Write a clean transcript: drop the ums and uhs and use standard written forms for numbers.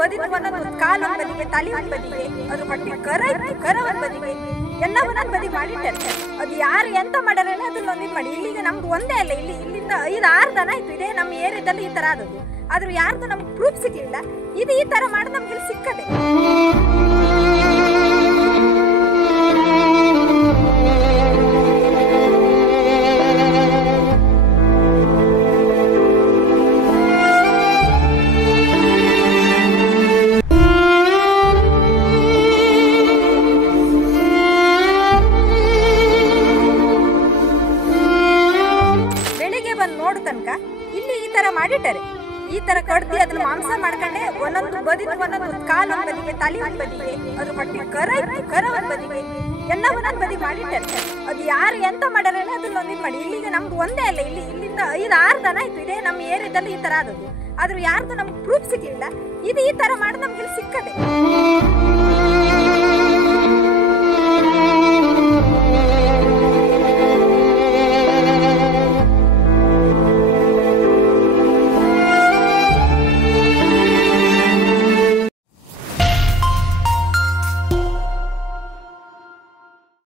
ಬದಿನ ಒಂದೊಂದು ಕಾಲು ಒಂದು ಬದಿಗೆ, ತಲೆ ಒಂದು ಬದಿಗೆ, ಅದ್ರ ಹೊಟ್ಟೆ ಕರ ಒಂದು ಬದಿಗೆ, ಎಲ್ಲ ಒಂದೊಂದು ಬದಿ ಮಾಡಿಟ್ಟಾರೆ. ಅದು ಯಾರು ಎಂತ ಮಾಡ್ಯಾರ ಅದನ್ನ ಒಂದಿನ ಮಾಡಿ. ಇಲ್ಲಿಗೆ ನಮ್ದು ಒಂದೇ ಅಲ್ಲ, ಇಲ್ಲಿಂದ 5-6 ದನ ಆಯ್ತು ಇದೇ ನಮ್ಮ ಏರಿಯಾದಲ್ಲಿ ಈ ತರ ಆದದ್ದು. ಆದ್ರೂ ಯಾರ್ದು ನಮ್ಗೆ ಪ್ರೂಫ್ ಸಿಗ್ಲಿಲ್ಲ. ಇದು ಈ ತರ ಮಾಡಿ ನಮ್ಗೆ ಇಲ್ಲಿ ಸಿಕ್ಕದೆ. ನೋಡು ತನಕ ಇಲ್ಲಿ ಈ ತರ ಮಾಡಿಟ್ಟಾರೆ. ಈ ತರ ಕಡ್ದಿ ಅದನ್ನ ಮಾಂಸ ಮಾಡ್ಕೊಂಡೆ ಒಂದೊಂದು ಬದಿನ ಒಂದೊಂದು ಕಾಲು ಒಂದು ಬದಿಗೆ, ತಲೆ ಒಂದು ಬದಿಗೆ, ಅದ್ರ ಹೊಟ್ಟೆ ಕರ ಒಂದು ಬದಿಗೆ, ಎಲ್ಲ ಒಂದೊಂದು ಬದಿ ಮಾಡಿಟ್ಟಾರೆ. ಅದು ಯಾರು ಎಂತ ಮಾಡ್ಯಾರ ಅದನ್ನ ಒಂದಿನ ಮಾಡಿ. ಇಲ್ಲಿಗೆ ನಮ್ದು ಒಂದೇ ಅಲ್ಲ, ಇಲ್ಲಿಂದ 5-6 ದನ ಆಯ್ತು ಇದೇ ನಮ್ಮ ಏರಿಯಾದಲ್ಲಿ ಈ ತರ ಆದದ್ದು. ಆದ್ರೂ ಯಾರ್ದು ನಮ್ಗೆ ಪ್ರೂಫ್ ಸಿಗ್ಲಿಲ್ಲ. ಇದು ಈ ತರ ಮಾಡಿ ನಮ್ಗೆ ಇಲ್ಲಿ ಸಿಕ್ಕದೆ.